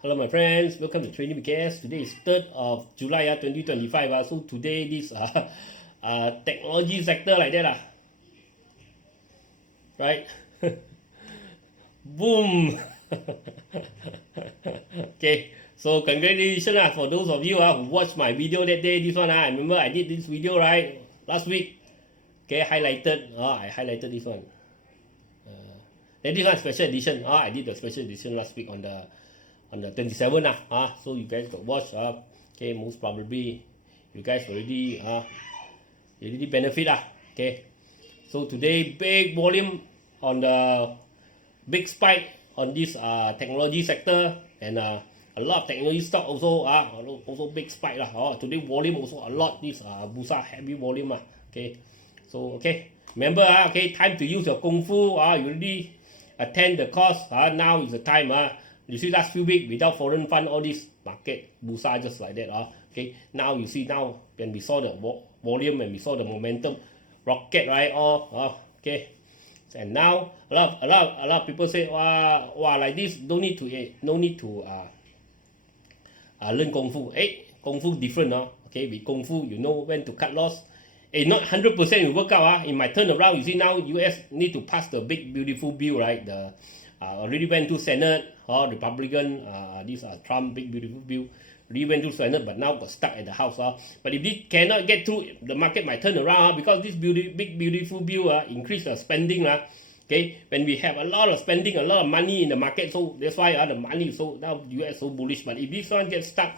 Hello my friends, welcome to Trading BKS. Today is 3rd of July 2025. So today this technology sector like that right? Boom. Okay, so congratulations for those of you who watched my video that day. This one I remember I did this video right last week. Okay, highlighted. I highlighted this one. Then this one special edition. I did the special edition last week on the 27th. So you guys got watch. Okay, most probably you guys already benefit. Okay, so today big volume on the big spike on this technology sector, and a lot of technology stock also big spike today volume also a lot. This BURSA heavy volume. Okay, so okay, remember okay, time to use your kung fu. You already attend the course. Now is the time. You see last few weeks without foreign fund, all this market BURSA just like that. Okay, now you see now when we saw the volume and we saw the momentum rocket, right? Okay, and now a lot of people say, wow, like this no need to learn kung fu. Kung fu different. Okay, with kung fu you know when to cut loss. Not 100% will work out. In my turnaround, you see now US need to pass the big beautiful bill, right? The already went to Senate, Republican, this Trump big beautiful bill, already went to Senate, but now got stuck at the House. But if this cannot get through, the market might turn around because this big beautiful bill increase the spending. Okay, when we have a lot of spending, a lot of money in the market, so that's why the money so now US so bullish. But if this one gets stuck,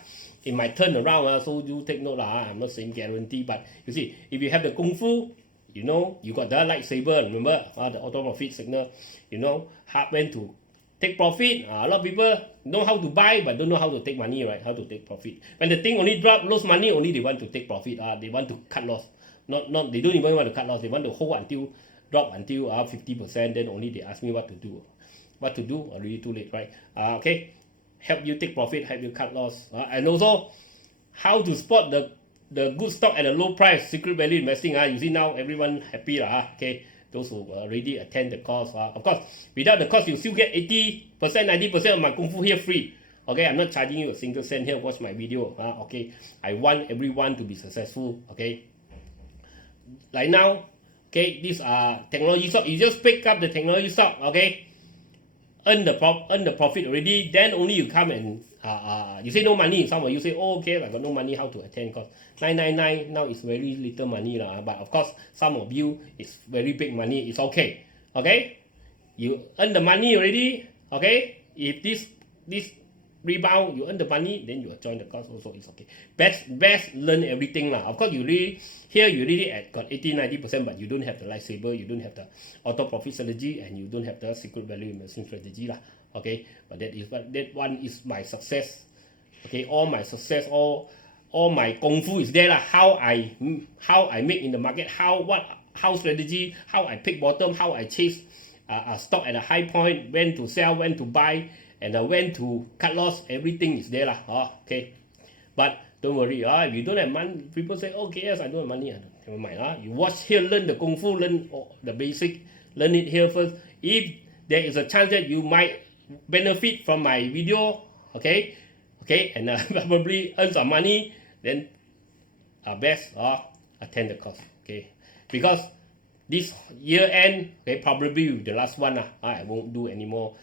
it might turn around. So you take note. I'm not saying guarantee, but you see, if you have the kung fu, you know, you got the lightsaber, remember, the auto profit signal, you know, when to take profit. A lot of people know how to buy, but don't know how to take money, right? How to take profit. When the thing only drop, lose money, only they want to take profit. They want to cut loss. Not they don't even want to cut loss. They want to hold until, drop until 50%, then only they ask me what to do. What to do? Already too late, right? Okay, help you take profit, help you cut loss. And also, how to spot the good stock at a low price, secret value investing. You see now everyone happy. Okay, those who already attend the course. Of course, without the course, you still get 80%, 90% of my kung fu here free. Okay, I'm not charging you a single cent here. Watch my video. Okay, I want everyone to be successful. Okay, like now, okay, these are technology stock. You just pick up the technology stock. Okay, earn the profit already. Then only you come and you say no money. Some of you say, oh, okay, I got no money. How to attend course? 999 now is very little money but of course some of you it's very big money. It's okay. Okay, you earn the money already. Okay, if this rebound you earn the money, then you join the course also. It's okay. Best learn everything Of course you really got 80-90%, but you don't have the lightsaber, you don't have the auto profit strategy, and you don't have the secret value investing strategy Okay, but that one is my success. Okay, all my success, all my kung fu is there how I make in the market, how strategy, how I pick bottom, how I chase a stock at a high point, when to sell, when to buy, and when to cut loss. Everything is there Okay, but don't worry. If you don't have money, people say, okay, yes, I don't have money. Never mind. You watch here, learn the kung fu, learn the basic, learn it here first. If there is a chance that you might benefit from my video, okay, and probably earn some money, then best attend the course. Okay, because this year end, okay, probably the last one I won't do anymore.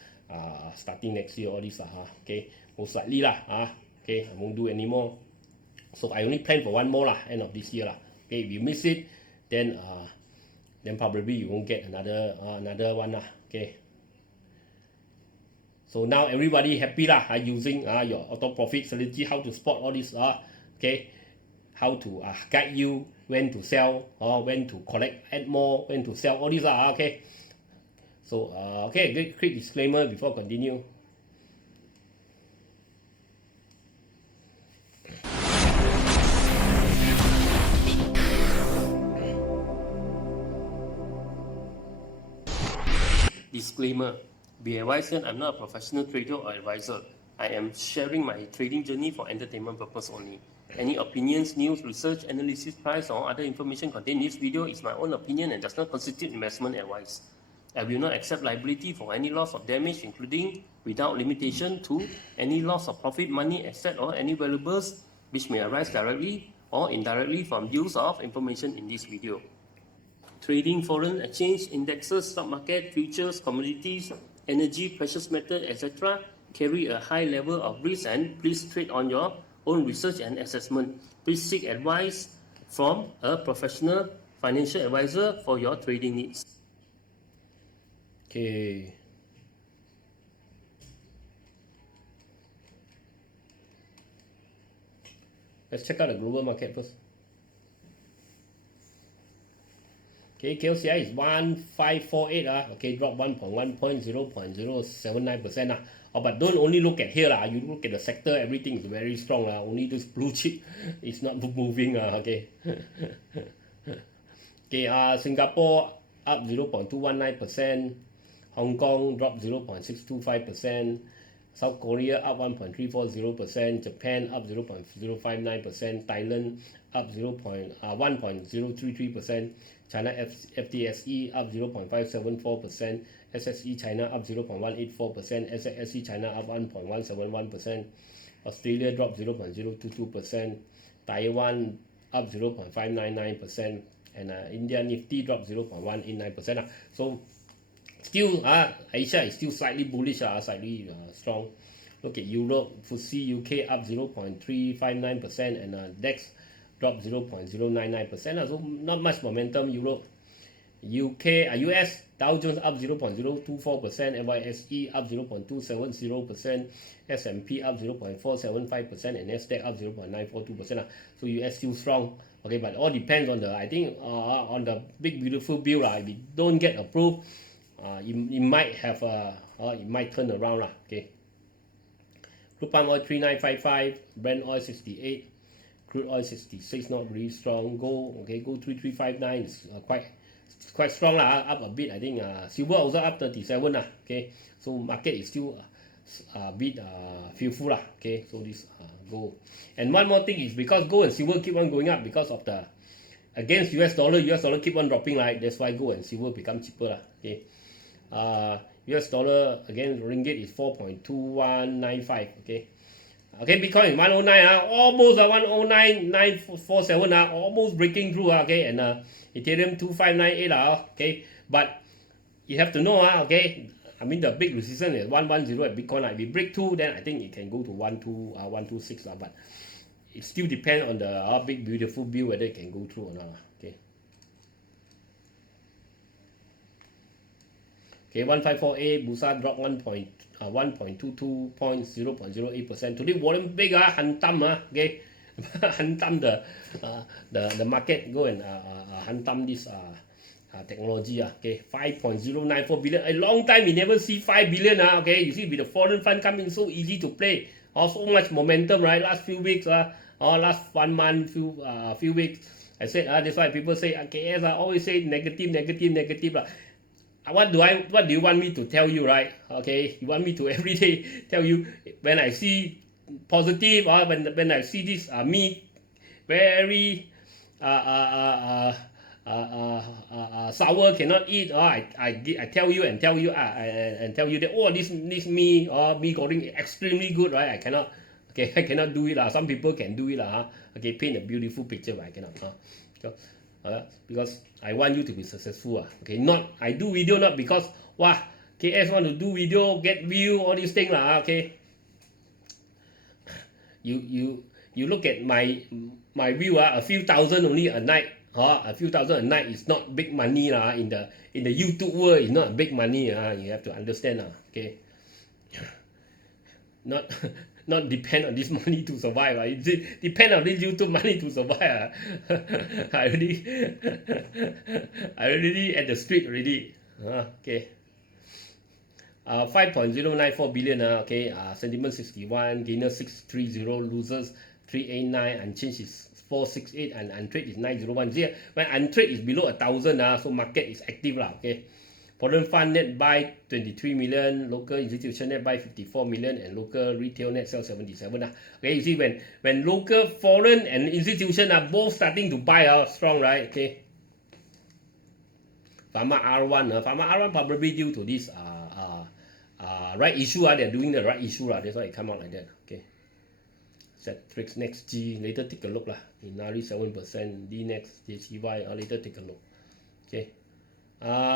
Starting next year, all this okay, most likely okay, I won't do anymore. So I only plan for one more end of this year Okay, if you miss it, then probably you won't get another one Okay. So now everybody happy using your auto profit strategy, how to spot all this okay, how to guide you when to sell when to collect, add more, when to sell, all these okay. So okay, quick disclaimer before continue. Disclaimer. Be advised that I'm not a professional trader or advisor. I am sharing my trading journey for entertainment purpose only. Any opinions, news, research, analysis, price, or other information contained in this video is my own opinion and does not constitute investment advice. I will not accept liability for any loss or damage, including without limitation to any loss of profit, money, asset, or any valuables which may arise directly or indirectly from use of information in this video. Trading foreign exchange, indexes, stock market, futures, commodities, energy, precious metal, etc. carry a high level of risk, and please trade on your own research and assessment. Please seek advice from a professional financial advisor for your trading needs. Okay. Let's check out the global market first. Okay, KLSE is 1548 okay, drop 1.1 point, 0.079%. But don't only look at here, you look at the sector, everything is very strong. Only this blue chip is not moving. Okay. Okay, Singapore up 0.219%, Hong Kong drop 0.625%, South Korea up 1.340%, Japan up 0.059%, Thailand up 1.033%, China FTSE up 0.574%, SSE China up 0.184%, SSE China up 1.171%, Australia dropped 0.022%, Taiwan up 0.599%, and India Nifty dropped 0.189%. So still, Asia is still slightly bullish, slightly strong. Look at Europe, FTSE UK up 0.359%, and DAX dropped 0.099%. So not much momentum. Europe, US, Dow Jones up 0.024%, NYSE up 0.270%, S&P up 0.475%, and NESTLE up 0.942%. So US still strong. Okay, but all depends on the, I think, on the big beautiful bill. If it don't get approved, it might have it might turn around. Okay. Crude palm oil 3955, Brent oil 68, crude oil 66, not really strong. Gold, okay, gold 3359 is quite strong, up a bit. I think silver also up 37. Okay, so market is still a bit fearful. Okay, so this gold. And one more thing is because gold and silver keep on going up because of the against US dollar keep on dropping, right? That's why gold and silver become cheaper. Okay. US dollar against ringgit is 4.2195. Okay. Okay, Bitcoin is 109, almost 109,947, almost breaking through. Okay, and Ethereum 2598. Okay, but you have to know, okay, I mean the big resistance is 110 at Bitcoin. If we break through, then I think it can go to 126. But it still depends on the big beautiful bill whether it can go through or not. Okay. Okay, 154A, BURSA dropped 1.22 points, 0.08%. Today volume big, hantam, okay, hantam the market go and hantam this technology, okay, 5.094 billion. A long time we never see 5 billion, okay. You see with the foreign fund coming, so easy to play. So much momentum, right? Last few weeks, last 1 month, few weeks. I said that's why people say KS always say negative. What do you want me to tell you, right? Okay, you want me to every day tell you when I see positive, or when I see this me very sour cannot eat, or I tell you and tell you that, oh, this me, or me going extremely good, right? I cannot do it. Some people can do it, okay, paint a beautiful picture, but I cannot. Because I want you to be successful. Okay, not I do video not because KS want to do video, get view, all these things, okay. You look at my view, a few thousand only a night, a few thousand a night is not big money, in the YouTube world is not big money, you have to understand, okay. Not depend on this money to survive. It depend on this YouTube money to survive. I already at the street already. Okay. 5.094 billion. Okay. Sentiment 61, gainer 630, losers 389, unchanged is 468, and untrade is 901. See, when untrade is below 1,000, so market is active, okay. Foreign fund net buy 23 million, local institution net buy 54 million, and local retail net sell 77. Okay, you see when local, foreign, and institution are both starting to buy strong, right? Okay. Pharma R1, Pharma R1 probably due to this right issue. They're doing the right issue. That's why it come out like that. Okay. Cetrix next G, later take a look. Inari 7%, D next, JCY, later take a look. Okay.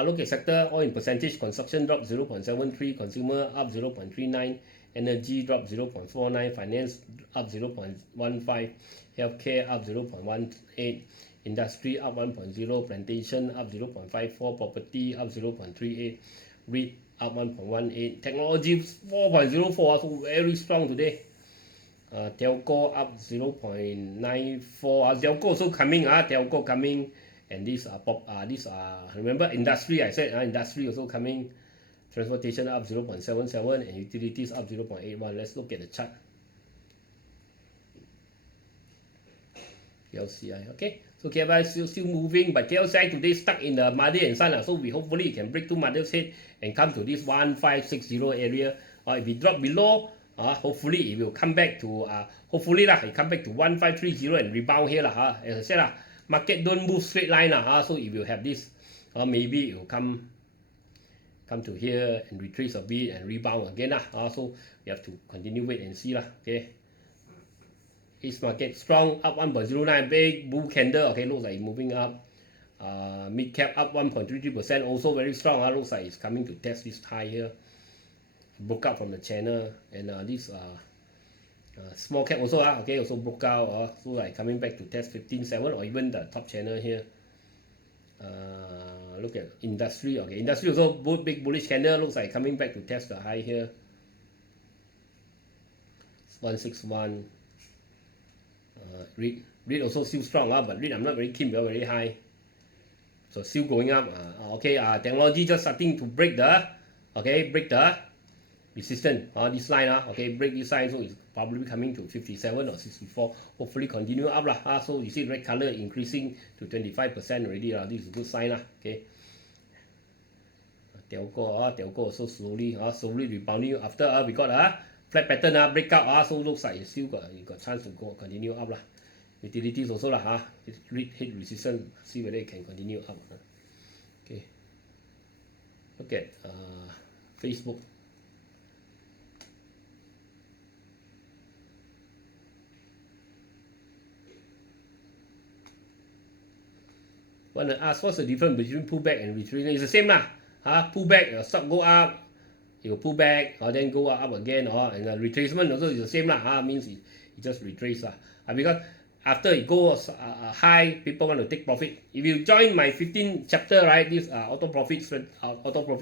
Look at sector, all in percentage. Construction drop 0.73, consumer up 0.39, energy drop 0.49, finance up 0.15, healthcare up 0.18, industry up 1.0, plantation up 0.54, property up 0.38, REIT up 1.18, technology 4.04, so very strong today. Telco up 0.94, telco also coming, telco coming. And these are remember industry, I said industry also coming. Transportation up 0.77 and utilities up 0.81. Let's look at the chart. KLCI, okay. So KLSE still moving, but KLCI today stuck in the mother and son. So we hopefully can break to mother's head and come to this 1560 area. If it drop below, hopefully it will come back to hopefully it come back to 1530 and rebound here as I said market don't move straight line so it will have this maybe it will come to here and retrace a bit and rebound again so we have to continue wait and see okay. East market strong up 1.09, big bull candle, okay, looks like moving up. Mid cap up 1.33%, also very strong. Looks like it's coming to test this high here. Broke out from the channel, and this small cap also okay, also broke out. So like coming back to test 15.7 or even the top channel here. Look at industry, okay, industry also big bullish candle, looks like coming back to test the high here. 161. REIT also still strong, but REIT I'm not very keen, very high. So still going up. Okay, technology just starting to break the resistance. This line, okay, break this line, so it's probably coming to 57 or 64. Hopefully continue up so you see red color increasing to 25% already. This is a good sign okay. Telco also slowly rebounding after we got a flat pattern breakout so looks like it's still got chance to go continue up Utilities also hit resistance, see whether it can continue up. Okay. Look at Facebook. Want to ask what's the difference between pullback and retracement? It's the same pullback, stock go up, it will pull back or then go up again, and the retracement also is the same means it just retrace because after it goes high, people want to take profit. If you join my 15 chapter, this auto profit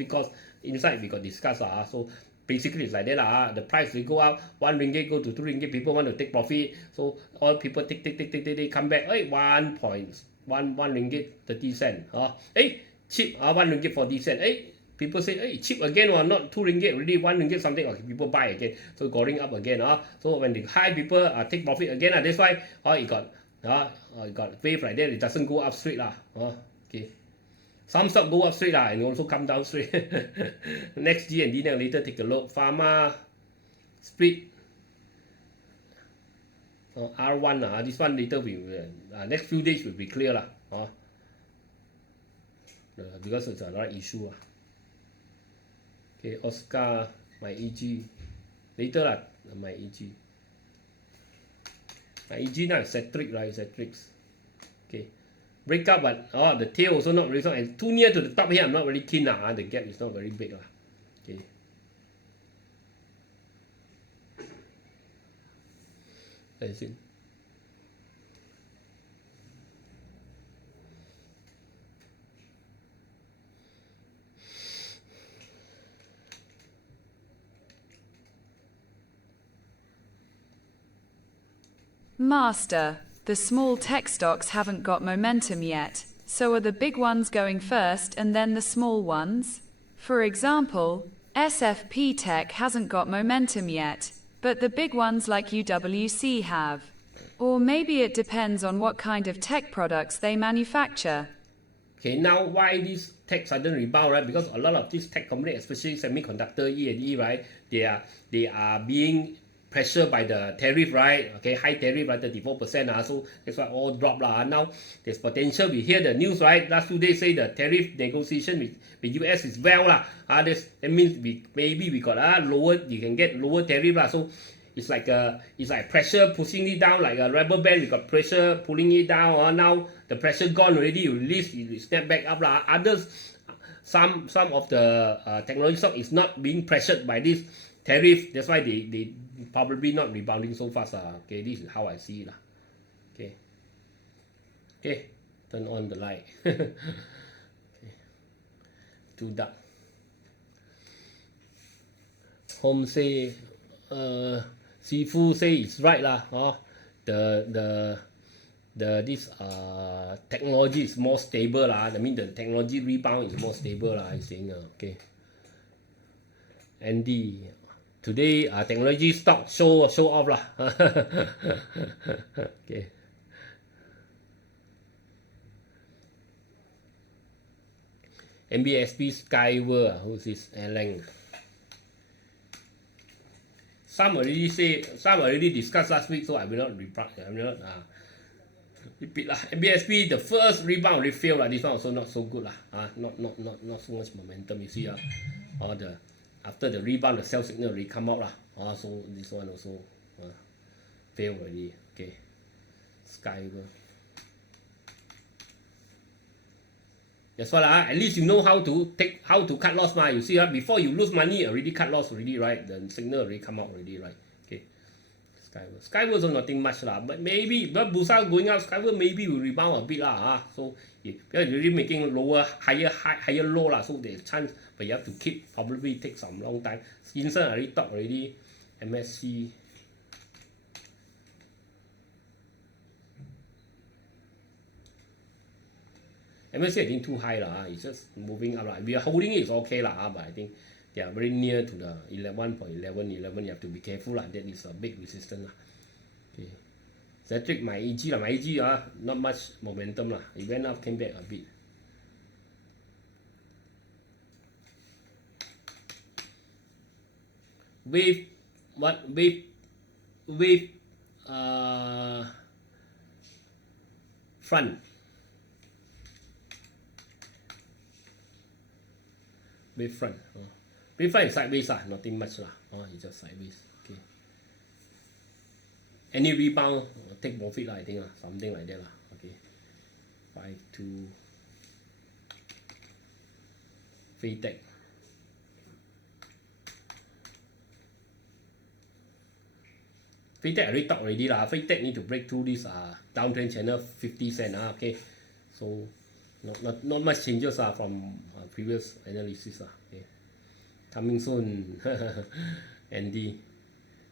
course, inside we got discussed so basically it's like that the price will go up, 1 ringgit go to 2 ringgit, people want to take profit, so all people take come back 1 ringgit 30 cent cheap 1 ringgit 40 cent people say cheap again or not 2 ringgit already, 1 ringgit something, okay, people buy again, so going up again so when the high people take profit again that's why it got wave like that, it doesn't go up straight okay. Some stock go up straight and also come down straight. Next G and D later take a look. Pharma split R1 this one later we next few days will be clear because it's a right issue okay. Oscar, my EG later my EG now is Cetrix okay. Break up, but the tail also not very strong and too near to the top here. I'm not very keen the gap is not very big okay. That's it. Master, the small tech stocks haven't got momentum yet, so are the big ones going first and then the small ones? For example, SFP Tech hasn't got momentum yet, but the big ones like UWC have. Or maybe it depends on what kind of tech products they manufacture. Okay, now why this tech sudden rebound, because a lot of these tech companies, especially semiconductor, E&E, they are being pressure by the tariff, right? Okay, high tariff, right? 34%. So that's why all drop lah. Now there's potential. We hear the news, right? Last 2 days say the tariff negotiation with US is well lah. That means maybe we got lower. You can get lower tariff lah. So it's like pressure pushing it down, like a rubber band. We got pressure pulling it down. Now the pressure gone already. You release, you snap back up lah. Others, some of the technology stock is not being pressured by this tariff. That's why they probably not rebounding so fast. Okay, this is how I see it. Okay, turn on the light. Okay. Too dark. Home say, Sifu say it's right lah. This technology is more stable lah. I mean the technology rebound is more stable lah. I'm saying okay. Andy, today technology stock show off lah. Okay. MBSP Skyward, who's this? Alan. Some already discussed last week, so I will not repeat lah. MBSP, the first rebound already failed lah. This one also not so good lah. Not so much momentum. You see after the rebound, the sell signal already come out lah. So this one also failed already. Okay, Skyward. That's why at least you know how to cut loss ma. You see before you lose money already cut loss already, right? The signal already come out already, right? Okay. Skyward also nothing much lah, but maybe BURSA going up, Skyward maybe will rebound a bit lah. So because you're really making higher low lah, so there's chance, but you have to keep, probably take some long time. Skinson already talked already. MSC. MSC I think too high lah. It's just moving up lah. We are holding it, it's okay lah. But I think they are very near to the 11.11. You have to be careful lah. That is a big resistance lah. Okay. Cedric, my AG lah. My AG not much momentum lah. It went up, came back a bit. Wave front. Wavefront. Wavefront is sideways lah, nothing much lah. It's just sideways. Okay. Any rebound, take profit lah, I think lah, something like that lah. Okay. 5-2. Faytech. Faytech already talked already lah. Faytech need to break through this downtrend channel 50 cent. Okay. So not much changes from previous analysis. Okay. Coming soon. Andy,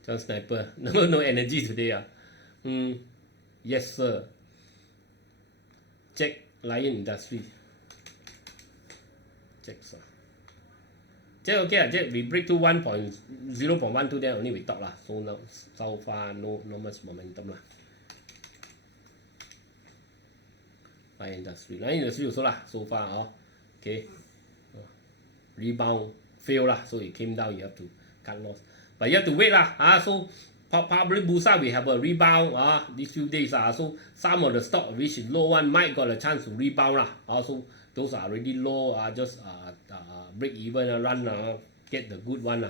John Sniper. No energy today. Yes sir. Check Lion Industry. Check sir. Check okay. Check we break to 0.12 then only we talk lah. So now so far no much momentum lah. Lion Industry also lah so far. Okay. Rebound fail lah, so it came down, you have to cut loss, but you have to wait lah. So probably BURSA we have a rebound these few days. So some of the stock which is low one might got a chance to rebound lah. So those are already low, just break even run, get the good one.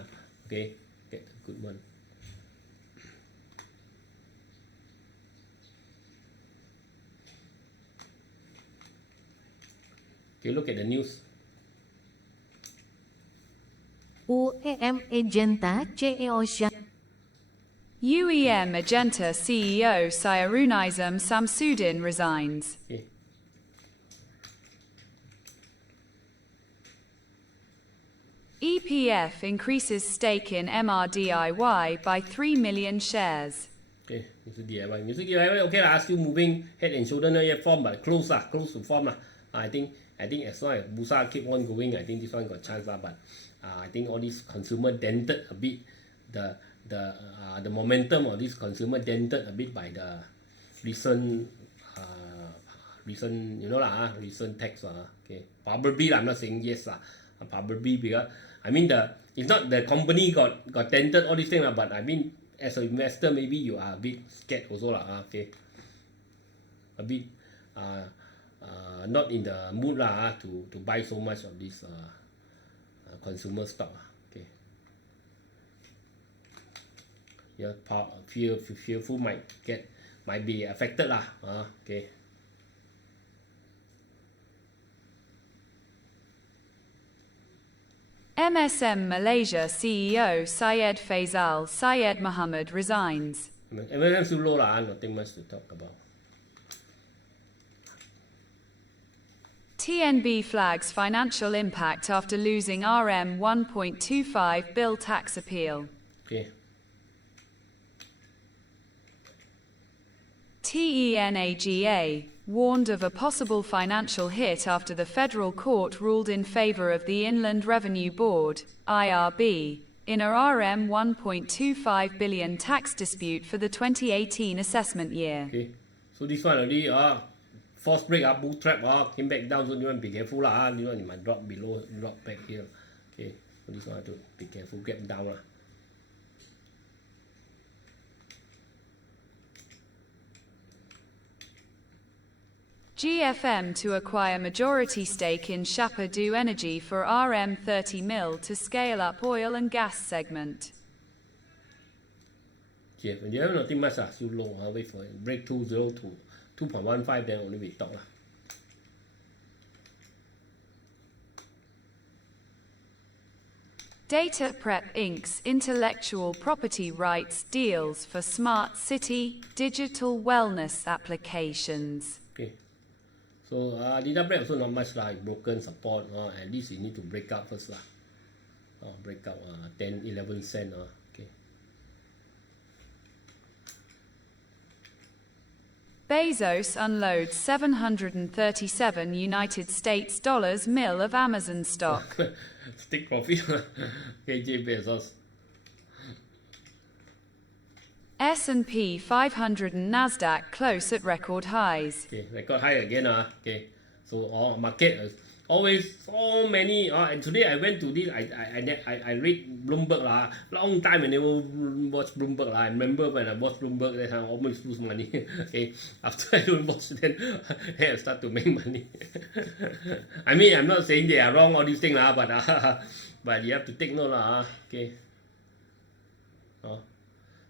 Okay, get the good one. Okay, look at the news. UEM Agenta GEOSIA. UEM Agenta CEO Sayarunizam Samsudin resigns. Okay. EPF increases stake in MRDIY by 3 million shares. Okay, Mr. DIY okay lah, still moving head and shoulder yet form, but close to form. I think as long as BURSA keep on going, I think this one got chance but I think all these consumer dented a bit. The momentum of this consumer dented a bit by the recent recent tax. Okay, probably I'm not saying yes probably because I mean it's not the company got dented all these things but I mean as an investor, maybe you are a bit scared also lah. Okay, a bit not in the mood lah to buy so much of this consumer stock. Okay, yeah, fearful might be affected lah. Okay. MSM Malaysia CEO Syed Faisal Syed Muhammad resigns. MSM still low lah, nothing much to talk about. TNB flags financial impact after losing RM1.25bil tax appeal. Okay. TENAGA warned of a possible financial hit after the federal court ruled in favor of the Inland Revenue Board, IRB, in a RM1.25 billion tax dispute for the 2018 assessment year. Okay. So this one already false break bull trap came back down, so you want to be careful lah. This one it might drop below, drop back here. Okay. So this one have to be careful, get down lah. GFM to acquire majority stake in Shapadu Energy for RM30 to scale up oil and gas segment. Okay, when you have nothing much still low. Wait for it. Break 2.0 to 2.15, then only we talk lah. DATAPRP Inc.'s intellectual property rights deals for smart city digital wellness applications. Okay. So DATAPRP also not much lah. Broken support. At least you need to break up first lah. Break up 10-11 cent. Okay. Bezos unloads 737 United States dollars mil of Amazon stock. Stick profit. KJ Bezos. S&P 500 and Nasdaq close at record highs. Okay, record high again. Okay, so market always so many. And today I went to this. I read Bloomberg lah. Long time I never watch Bloomberg lah. I remember when I watched Bloomberg, then I almost lose money. Okay, after I don't watch, then I start to make money. I mean, I'm not saying they are wrong all these things lah, but you have to take note lah. Okay.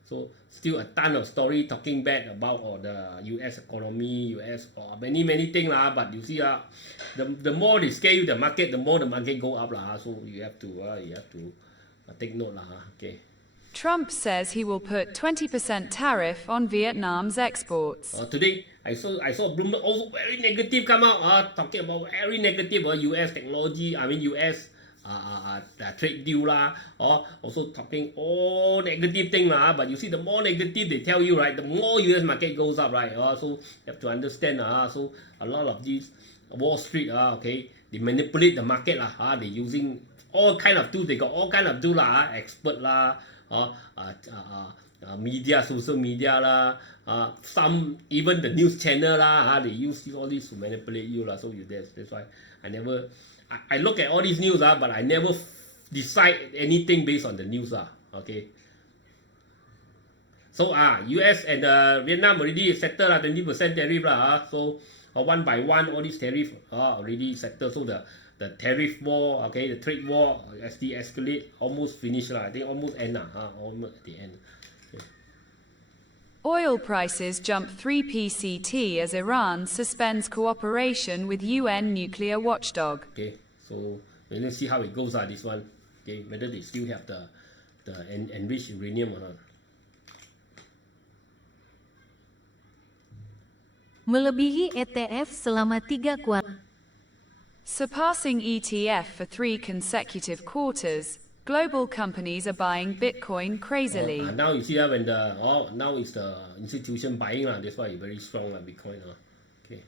So still a ton of story talking bad about the U.S. economy, U.S. many things lah. But you see the more they scale the market, the more the market go up lah. So you have to take note lah. Okay. Trump says he will put 20% tariff on Vietnam's exports. Today I saw Bloomberg also very negative come out talking about very negative U.S. technology. I mean U.S. Trade deal lah, also talking all negative thing lah. But you see, the more negative they tell you, right, the more U.S. market goes up, right? So you have to understand. So a lot of these Wall Street, okay, they manipulate the market lah. They using all kind of tools. They got all kind of tools lah. Expert lah, media, social media lah. Some even the news channel lah. They use all these to manipulate you lah. So that's why I look at all these news but I never decide anything based on the news okay. So US and Vietnam already settled 20% tariff so one by one all these tariff already settled. So the tariff war, okay, the trade war as they escalate almost finished I think almost end almost at the end. Okay. Oil prices jump 3 PCT as Iran suspends cooperation with UN nuclear watchdog. Okay, so let's see how it goes this one. Okay, whether they still have the enriched uranium or not. Melebihi ETF selama 3 kuartal. Surpassing ETF for 3 consecutive quarters, global companies are buying Bitcoin crazily. Now you see when now is the institution buying that's why it's very strong Bitcoin okay.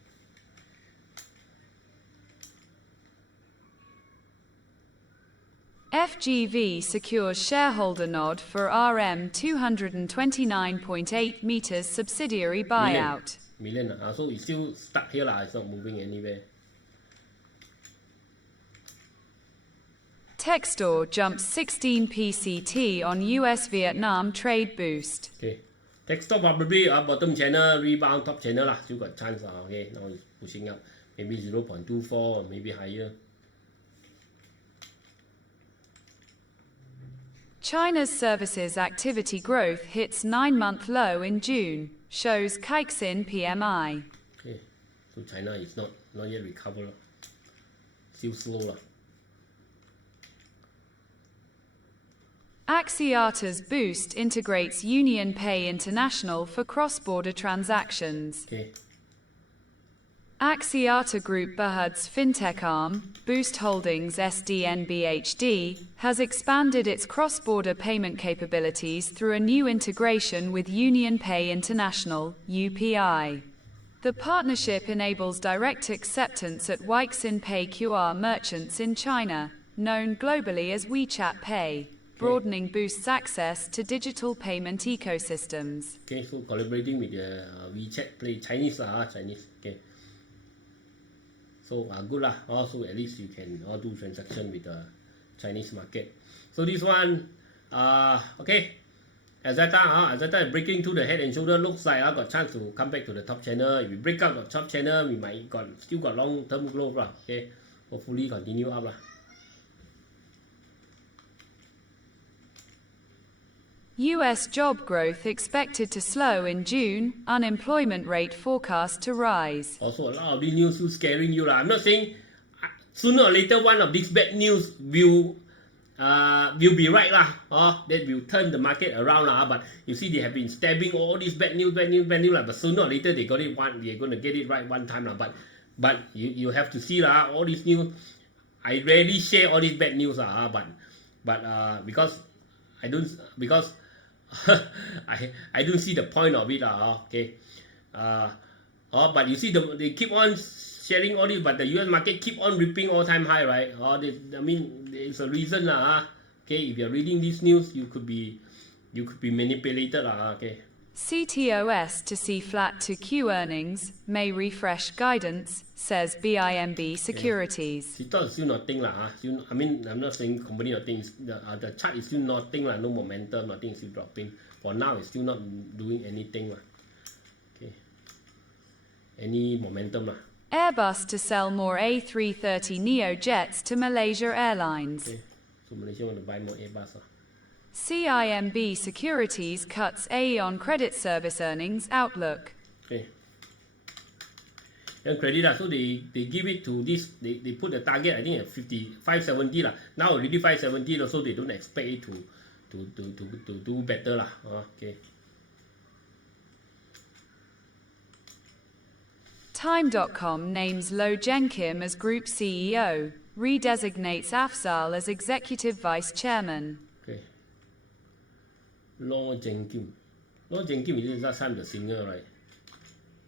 FGV secures shareholder nod for RM229.8 subsidiary buyout. Million. So it's still stuck here it's not moving anywhere. Tech store jumps 16 PCT on US Vietnam trade boost. Okay. Tech stock probably bottom channel, rebound, top channel lah. Still got chance. Okay, now it's pushing up. Maybe 0.24 or maybe higher. China's services activity growth hits 9-month low in June, shows KLSE PMI. Okay. So China is not yet recovered. Still slow lah. Axiata's boost integrates UnionPay International for cross-border transactions. Okay. Axiata Group Berhad's fintech arm, Boost Holdings SDNBHD, has expanded its cross-border payment capabilities through a new integration with UnionPay International, UPI. The partnership enables direct acceptance at Weixin Pay QR merchants in China, known globally as WeChat Pay, broadening Boost's access to digital payment ecosystems. Okay, so collaborating with the WeChat Play Chinese Chinese. Okay. So good lah. Also at least you can do transaction with the Chinese market. So this one, okay. Azata is breaking through the head and shoulder. Looks like I got chance to come back to the top channel. If we break out the top channel, we might still got long term growth lah. Okay, hopefully continue up lah. US job growth expected to slow in June, unemployment rate forecast to rise. Also, a lot of these news is scaring you lah. I'm not saying sooner or later one of these bad news will be right lah. That will turn the market around lah. But you see, they have been stabbing all these bad news lah. But sooner or later they got it one. They're gonna get it right one time lah. But you have to see lah. All these news, I rarely share all these bad news lah. But because I don't I don't see the point of it lah. Okay. But you see they keep on sharing all this, but the US market keep on ripping all-time high, right? I mean, there's a reason lah. Okay, if you're reading this news, you could be manipulated lah. Okay. CTOS to see flat to Q earnings, may refresh guidance, says BIMB Securities. CTOS is still nothing lah. I mean, I'm not saying company nothing. The chart is still nothing lah. No momentum, nothing is still dropping. For now, it's still not doing anything lah. Okay. Any momentum lah. Airbus to sell more A330neo jets to Malaysia Airlines. Okay. So Malaysia want to buy more Airbus lah. CIMB Securities cuts AEON credit service earnings outlook. Okay. Then credit lah, so they give it to this, they put the target I think at 570 lah. Now already 570 so they don't expect it to do better lah. Okay. Time.com names Lo Jenkim as Group CEO, redesignates Afzal as Executive Vice Chairman. Okay. Lo Jenkim. Lo Jenkim is last time the singer, right?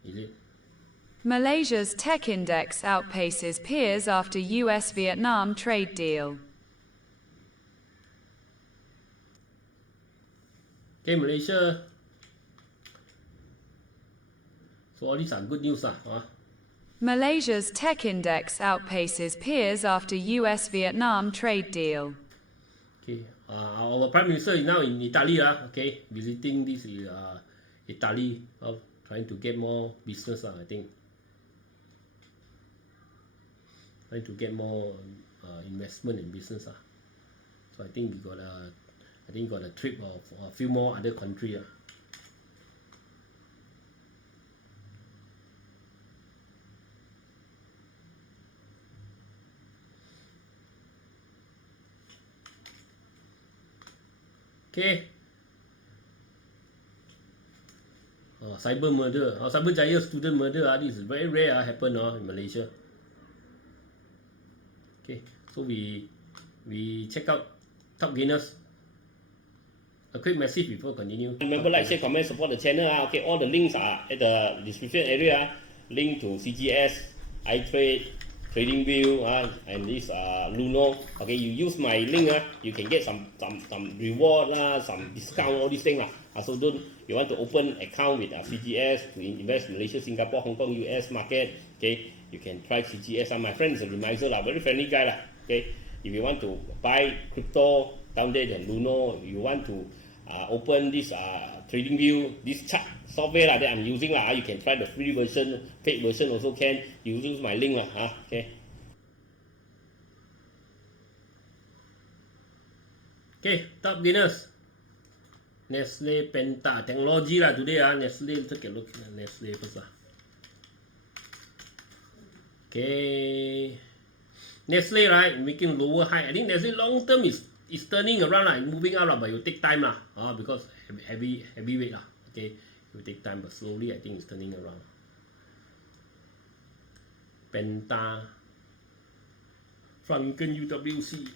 Is it? Malaysia's tech index outpaces peers after US-Vietnam trade deal. Okay, Malaysia. So all these are good news lah. Malaysia's tech index outpaces peers after US-Vietnam trade deal. Okay, our Prime Minister is now in Italy okay, visiting this Italy, trying to get more business I think. Trying to get more investment in business So I think we got a trip of a few more other countries Okay. Cyber murder. Cyberjaya student murder. This is very rare happen in Malaysia. Okay, so we check out top gainers. A quick message before continue. Remember, like, share, comment, support the channel. Okay, all the links are at the description area. Link to CGS, iTrade, TradingView, and this Luno. Okay, you use my link, you can get some reward, some discount, all these things. So you want to open account with CGS to invest in Malaysia, Singapore, Hong Kong, US market. Okay, you can try CGS. My friend is a reminder, very friendly guy. Okay, if you want to buy crypto, down there the Luno, if you want to open this trading view, this chart software that I'm using lah, you can try the free version, paid version also can. You use my link lah, okay. Okay, top gainers. Nestle, Penta, technology lah today Nestle, take a look at Nestle first lah. Okay, Nestle right, making lower high. I think Nestle long term is turning around lah, moving out lah, but it will take time lah, because heavy weight lah. Okay, it will take time, but slowly I think it's turning around. Penta, Franken UWC,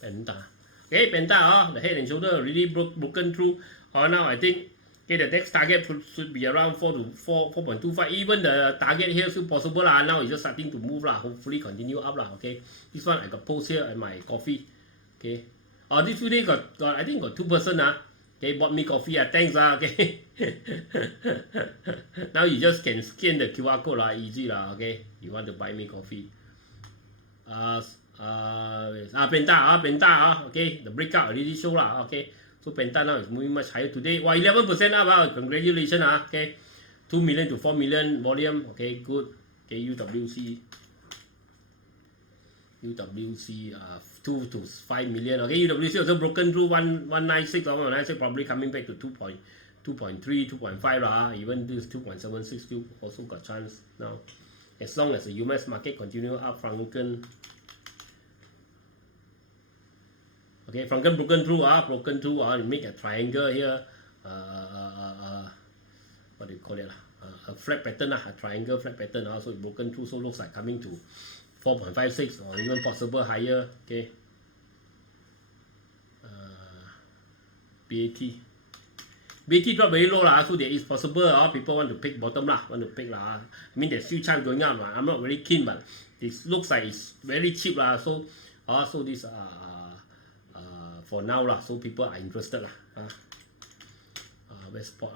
Penta. Okay, Penta, the head and shoulder really broken through. Now I think okay, the next target should be around 4.25. Even the target here still possible lah. Now it's just starting to move lah. Hopefully continue up lah. Okay, this one I got post here at my coffee. Okay, this few days got I think got 2 person okay, bought me coffee thanks okay. Now you just can scan the QR code lah, easy lah. Okay, you want to buy me coffee. Penta, okay, the breakout already show lah, okay, so Penta now is moving much higher today. 11% up, congratulations, okay, 2 million to 4 million volume, okay, good. Okay, UWC 2 to 5 million, okay, UWC also broken through 196 or 196, probably coming back to 2.3, 2.5 lah, even this 2.76 still also got chance now, as long as the US market continue up. Franken, okay, Franken broken through, make a triangle here, what do you call it, a flat pattern, a triangle flat pattern, so it broken through, so looks like coming to 4.56 or even possible higher. Okay, BAT drop very low lah, so there is possible people want to pick bottom lah, I mean there's still chance going up. I'm not very keen, but this looks like it's very cheap lah, so this for now lah, so people are interested lah. Westport,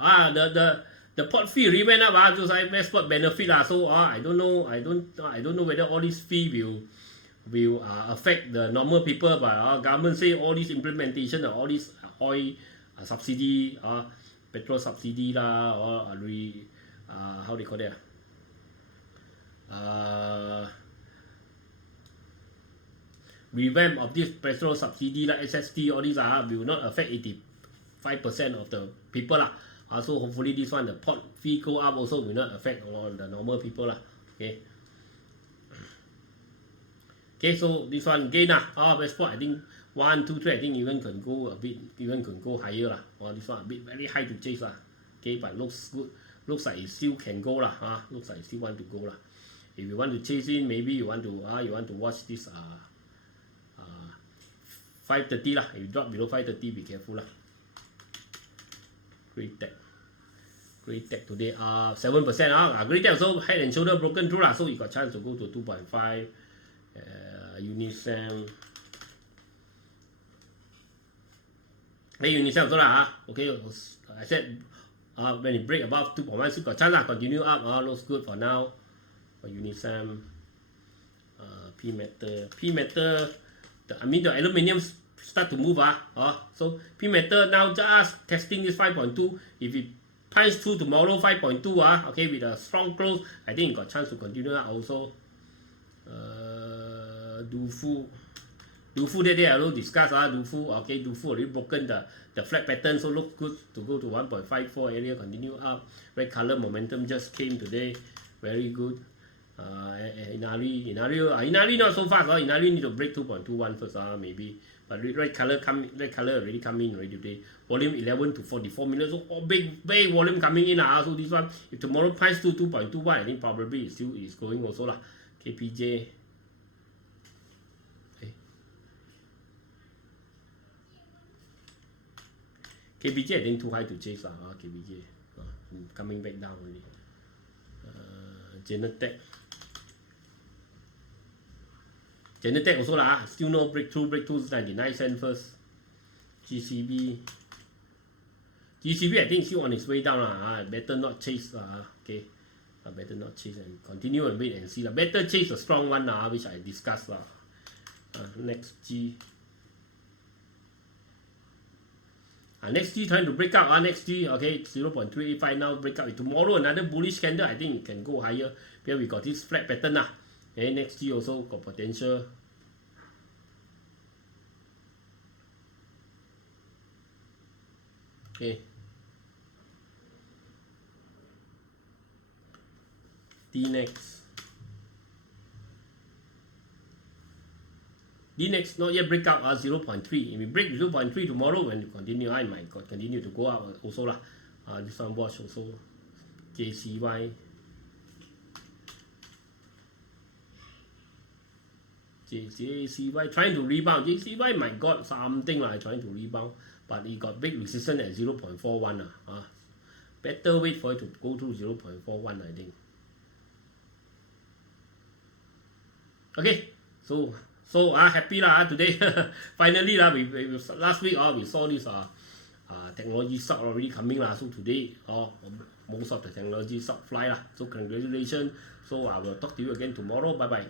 the port fee really went up, so Westport benefit lah, so I don't know whether all this fee will affect the normal people, but government say all this implementation of all this oil subsidy, petrol subsidy lah, or how they call that, revamp of this petrol subsidy lah, SST, all these will not affect 85% of the people lah. So hopefully this one, the port fee go up also will not affect all the normal people lah. Okay. Okay, so this one gain lah. Westport, I think 1, 2, 3, I think even can go a bit, even can go higher lah. This one a bit very high to chase lah. Okay, but looks good. Looks like it still can go lah. Looks like it still want to go lah. If you want to chase in, maybe you want to watch this 530 lah. If you drop below 530, be careful lah. GENETEC today 7%. GENETEC also head and shoulder broken through lah, so you got chance to go to 2.5. Unisem. Hey, Unisem also lah. Okay, I said when it break above 2.1, still got chance lah. Continue up. Looks good for now. For Unisem, PMETAL. I mean the aluminium start to move so PMETAL now just testing this 5.2. If it punch through tomorrow 5.2 okay, with a strong close, I think it got chance to continue also. Dufu that day I will discuss Dufu, okay, Dufu already broken the flat pattern, so look good to go to 1.54 area, continue up. Red color momentum just came today, very good. Inari not so fast. Inari need to break 2.21 first, maybe. But red color already come in already today. Volume 11 to 44 million, so big volume coming in. So this one, if tomorrow price to 2.21, I think probably it still is going also lah. KPJ. Okay. KPJ I think too high to chase lah. KPJ coming back down already. GENETEC also lah, still no breakthrough 99 cents first. GCB I think still on its way down lah, better not chase okay. better not chase and continue and wait and see lah. Better chase the strong one lah, which I discussed lah. Next G. Next G trying to break out. Next G, okay, 0.385 now break out. Tomorrow another bullish candle. I think it can go higher. Here we got this flat pattern lah. Okay, next G also got potential. Okay. D-next. D-next not yet break out 0.3. If we break 0.3 tomorrow, when you continue, I might continue to go up also lah. This one watch also. JCY. JCY trying to rebound. JCY might got something like trying to rebound, but it got big resistance at 0.41 better wait for it to go through 0.41 I think. Okay, so happy lah today. Finally lah, we last week we saw this technology stock already coming lah. So today most of the technology stock fly lah. So congratulations. So I will talk to you again tomorrow. Bye bye.